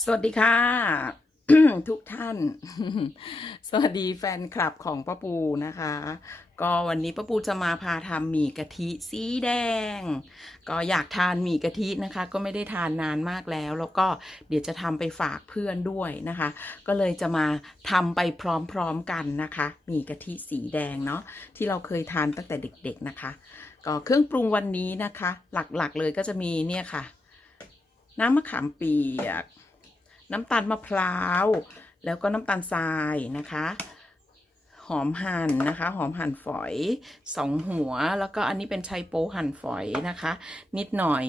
สวัสดีค่ะ ทุกท่าน สวัสดีแฟนคลับของป้าปูนะคะ ก็วันนี้ป้าปูจะมาพาทำหมี่กะทิสีแดง ก็อยากทานหมี่กะทินะคะ ก็ไม่ได้ทานนานมากแล้ว แล้วก็เดี๋ยวจะทำไปฝากเพื่อนด้วยนะคะ ก็เลยจะมาทำไปพร้อมๆกันนะคะหมี่กะทิสีแดงเนาะที่เราเคยทานตั้งแต่เด็ก ๆนะคะ ก็เครื่องปรุงวันนี้นะคะ หลักๆเลยก็จะมีเนี่ยค่ะ น้ำมะขามเปียก น้ำตาลมะพร้าว แล้วก็น้ำตาลทรายนะคะ หอมหั่นนะคะ หอมหั่นฝอยสองหัว แล้วก็อันนี้เป็นไชโป๊หั่นฝอยนะคะ นิดหน่อย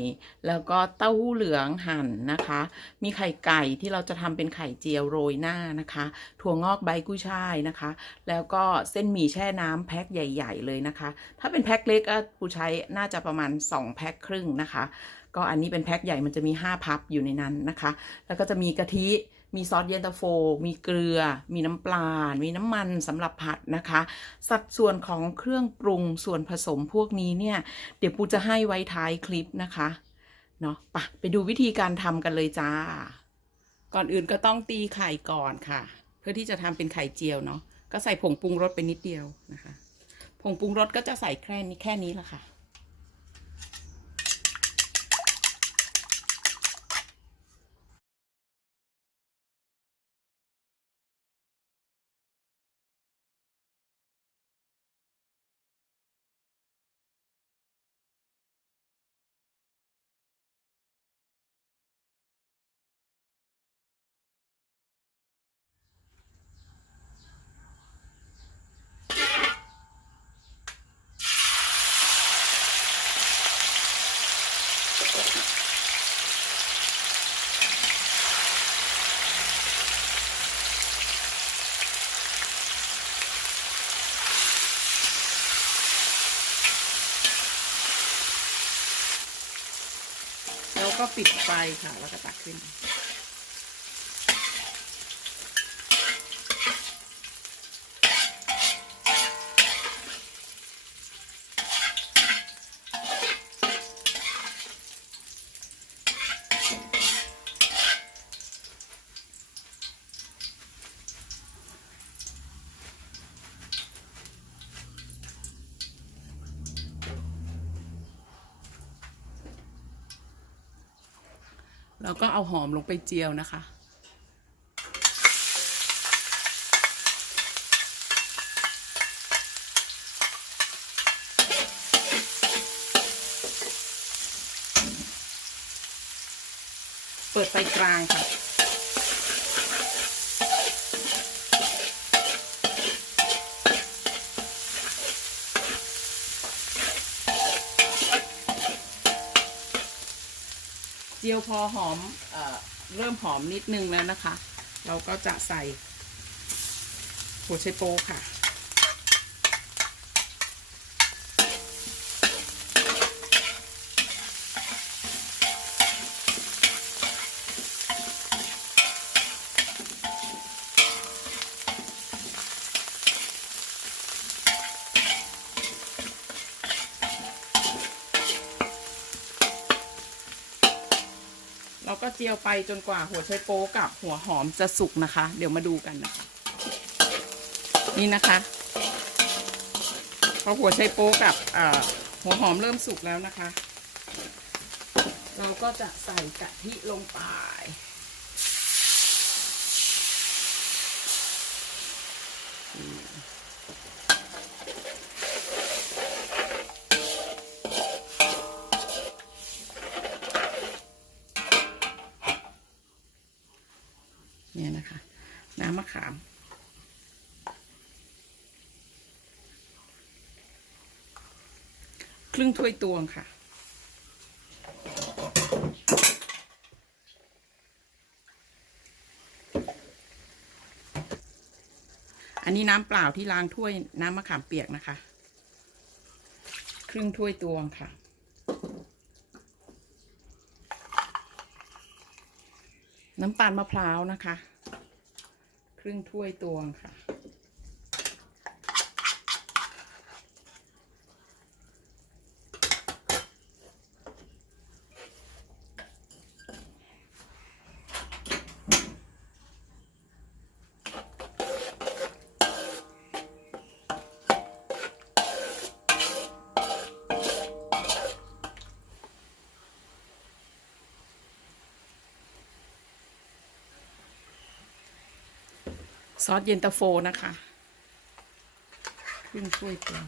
แล้วก็เต้าหู้เหลืองหั่นนะคะ มีไข่ไก่ที่เราจะทำเป็นไข่เจียวโรยหน้านะคะ ถั่วงอกใบกุ้ยช่ายนะคะ แล้วก็เส้นหมี่แช่น้ำแพ็คใหญ่ ๆ เลยนะคะ ถ้าเป็นแพ็คเล็กก็ผู้ใช้น่าจะประมาณ2แพ็คครึ่งนะคะ ก็อันนี้เป็นแพ็คใหญ่มันจะมี 5 พับอยู่ในนั้นนะคะ แล้วก็จะมีกะทิมีซอสเย็นตาโฟ มีเกลือ มีน้ำปลา มีน้ำมันสำหรับผัดนะคะ สัดส่วนของเครื่องปรุงส่วนผสมพวกนี้เนี่ย เดี๋ยวปูจะให้ไว้ท้ายคลิปนะคะ เนาะไปไปดูวิธีการทำกันเลยจ้า ก่อนอื่นก็ต้องตีไข่ก่อนค่ะ เพื่อที่จะทำเป็นไข่เจียวเนาะ ก็ใส่ผงปรุงรสไปนิดเดียวนะคะ ผงปรุงรสก็จะใส่แค่นี้แค่นี้ละค่ะ ก็ปิดไฟค่ะ แล้วก็ตักขึ้น แล้วก็เอาหอมลงไปเจียวนะคะ เปิดไฟกลางค่ะ เจียวพอหอมเออเริ่มหอมนิดนึงแล้วนะคะ เราก็จะใส่หัวไชโป๊ค่ะ เจียวไปจนกว่าหัวไชโป๊กับหัวหอมจะสุกนะคะ เดี๋ยวมาดูกันนะคะ นี่นะคะพอหัวไชโป๊กับหัวหอมเริ่มสุกแล้วนะคะ เราก็จะใส่กะทิลงไป เนี่ยนะคะ น้ำมะขาม ครึ่งถ้วยตวงค่ะ อันนี้น้ำเปล่าที่ล้างถ้วยน้ำมะขามเปียกนะคะ ครึ่งถ้วยตวงค่ะน้ำตาลมะพร้าวนะคะ ครึ่งถ้วยตวงค่ะ ซอสเย็นตาโฟนะคะครึ่งถ้วยตวง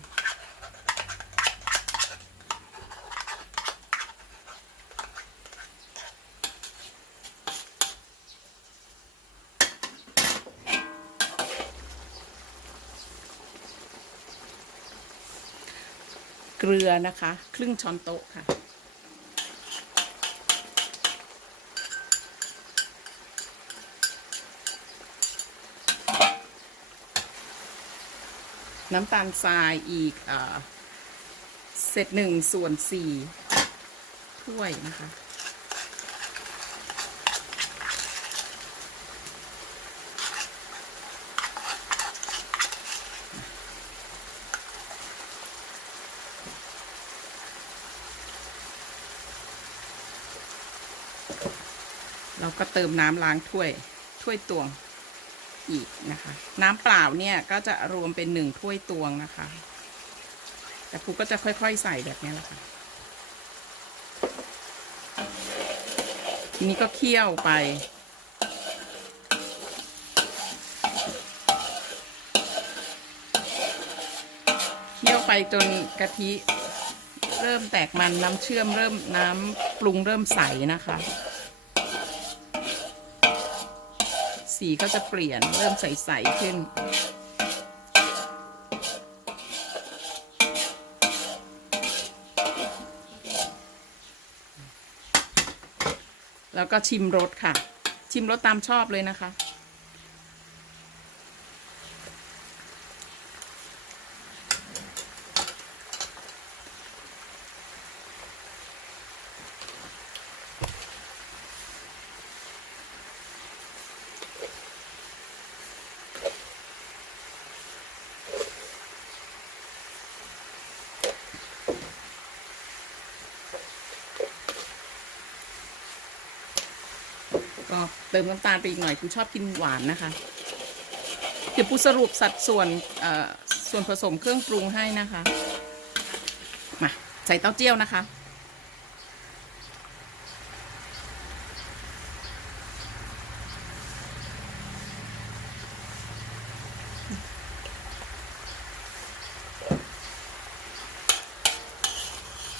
เกลือนะคะ ครึ่งช้อนโต๊ะค่ะ น้ำตาลทรายอีกเศษหนึ่งส่วนสี่ถ้วยนะคะ เราก็เติมน้ำล้างถ้วย ถ้วยตวง อีกนะคะ น้ำเปล่าเนี่ยก็จะรวมเป็นหนึ่งถ้วยตวงนะคะ แต่ครูก็จะค่อยๆใส่แบบนี้แหละค่ะทีนี้ก็เคี่ยวไป เคี่ยวไปจนกะทิเริ่มแตกมันน้ำเชื่อมเริ่มน้ำปรุงเริ่มใสนะคะ สีเขาจะเปลี่ยนเริ่มใส ๆ ขึ้น แล้วก็ชิมรสค่ะ ชิมรสตามชอบเลยนะคะ ก็เติมน้ำตาลไปอีกหน่อยกูชอบกินหวานนะคะ เดี๋ยวปูสรุปสัดส่วนส่วนผสมเครื่องปรุงให้นะคะมาใส่เต้าเจี้ยวนะคะ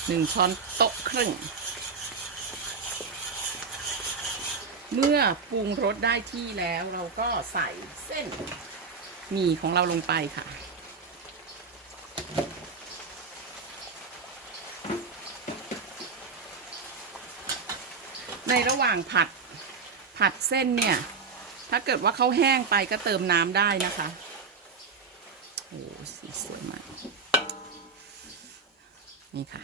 หนึ่งช้อนโต๊ะครึ่ง เมื่อปรุงรสได้ที่แล้วเราก็ใส่เส้นหมี่ของเราลงไปค่ะ ในระหว่างผัดผัดเส้นเนี่ย ถ้าเกิดว่าเขาแห้งไปก็เติมน้ำได้นะคะ โอ้สีสวยมาก นี่ค่ะ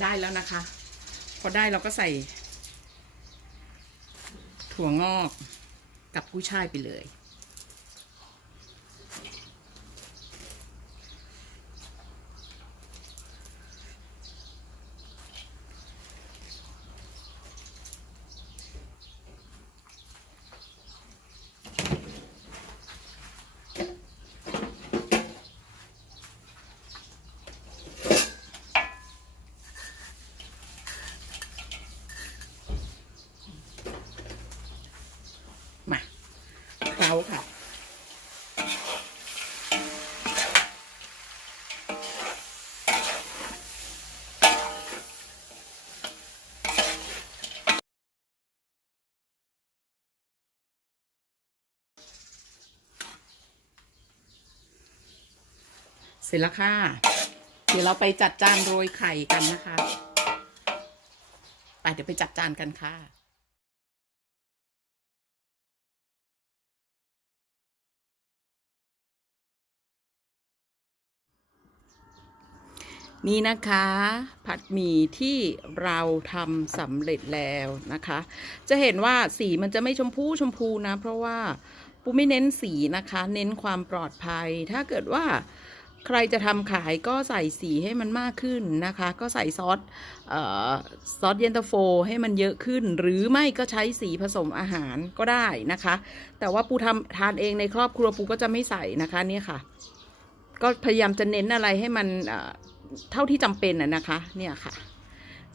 ได้แล้วนะคะ พอได้เราก็ใส่ ถั่วงอกกับกุ้ยช่ายไปเลยาค่ะ เสร็จแล้วค่ะ เดี๋ยวเราไปจัดจานโรยไข่กันนะคะ ไปเดี๋ยวไปจัดจานกันค่ะ นี่นะคะ ผัดหมี่ที่เราทำสำเร็จแล้วนะคะ จะเห็นว่าสีมันจะไม่ชมพูชมพูนะ เพราะว่าปูไม่เน้นสีนะคะ เน้นความปลอดภัย ถ้าเกิดว่าใครจะทำขายก็ใส่สีให้มันมากขึ้นนะคะ ก็ใส่ซอสออซอสเย็นตาโฟ ให้มันเยอะขึ้น หรือไม่ก็ใช้สีผสมอาหารก็ได้นะคะ แต่ว่าปูทำทานเองในครอบครัวปูก็จะไม่ใส่นะคะเนี่ยค่ะ ก็พยายามจะเน้นอะไรให้มัน เท่าที่จำเป็นอะนะคะ เนี่ยค่ะ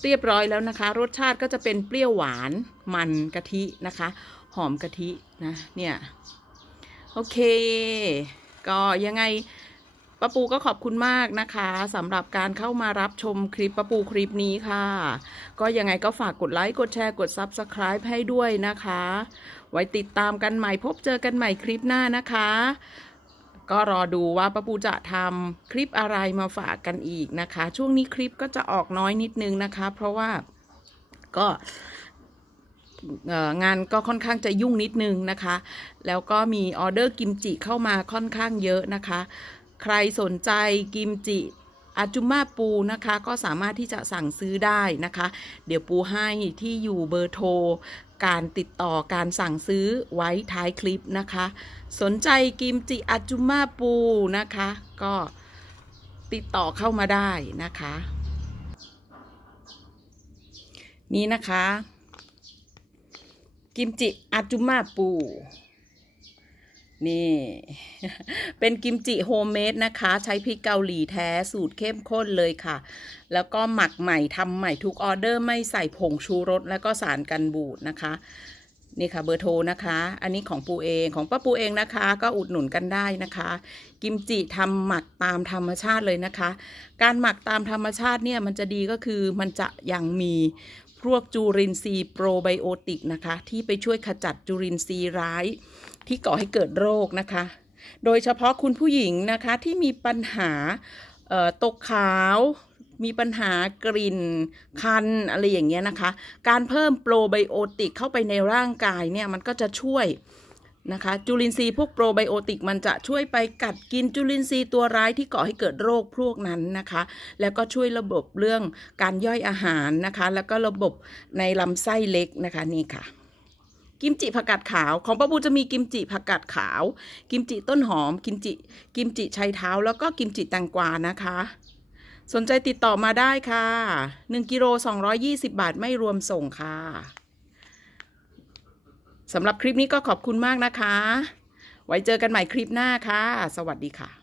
เรียบร้อยแล้วนะคะ รสชาติก็จะเป็นเปรี้ยวหวานมันกะทินะคะ หอมกะทินะเนี่ยโอเค ก็ยังไงป้าปูก็ขอบคุณมากนะคะสำหรับการเข้ามารับชมคลิปป้าปูคลิปนี้ค่ะ ก็ยังไงก็ฝากกดไลค์ กดแชร์ กด Subscribe ให้ด้วยนะคะ ไว้ติดตามกันใหม่พบเจอกันใหม่คลิปหน้านะคะ ก็รอดูว่าป้าปูจะทำคลิปอะไรมาฝากกันอีกนะคะ ช่วงนี้คลิปก็จะออกน้อยนิดนึงนะคะ เพราะว่าก็งานก็ค่อนข้างจะยุ่งนิดนึงนะคะ แล้วก็มีออเดอร์กิมจิเข้ามาค่อนข้างเยอะนะคะ ใครสนใจกิมจิ อาจุมาปูนะคะก็สามารถที่จะสั่งซื้อได้นะคะ เดี๋ยวปูให้ที่อยู่เบอร์โทร การติดต่อการสั่งซื้อไว้ท้ายคลิปนะคะ สนใจกิมจิอาจุมาปูนะคะ ก็ติดต่อเข้ามาได้นะคะ นี่นะคะ กิมจิอาจุมาปู นี่ เป็นกิมจิโฮมเมดนะคะ ใช้พริกเกาหลีแท้สูตรเข้มข้นเลยค่ะ แล้วก็หมักใหม่ทำใหม่ทุกออเดอร์ไม่ใส่ผงชูรสแล้วก็สารกันบูดนะคะ นี่ค่ะเบอร์โทรนะคะ อันนี้ของปูเองของป้าปูเองนะคะ ก็อุดหนุนกันได้นะคะ กิมจิทำหมักตามธรรมชาติเลยนะคะ การหมักตามธรรมชาติเนี่ยมันจะดีก็คือมันจะยังมีพวกจุลินทรีย์โปรไบโอติกนะคะ ที่ไปช่วยขจัดจุลินทรีย์ร้าย ที่ก่อให้เกิดโรคนะคะ โดยเฉพาะคุณผู้หญิงนะคะที่มีปัญหาตกขาวมีปัญหากลิ่นคันอะไรอย่างเงี้ยนะคะ การเพิ่มโปรไบโอติกเข้าไปในร่างกายเนี่ยมันก็จะช่วยนะคะจุลินทรีย์พวกโปรไบโอติกมันจะช่วยไปกัดกินจุลินทรีย์ตัวร้ายที่ก่อให้เกิดโรคพวกนั้นนะคะ แล้วก็ช่วยระบบเรื่องการย่อยอาหารนะคะ แล้วก็ระบบในลำไส้เล็กนะคะนี่ค่ะ กิมจิผักกาดขาว ของป้าบูจะมีกิมจิผักกาดขาว กิมจิต้นหอม กิมจิ กิมจิชัยเท้า แล้วก็กิมจิแตงกวานะคะ สนใจติดต่อมาได้ค่ะ 1กิโล220 บาทไม่รวมส่งค่ะสำหรับคลิปนี้ก็ขอบคุณมากนะคะ ไว้เจอกันใหม่คลิปหน้าค่ะ สวัสดีค่ะ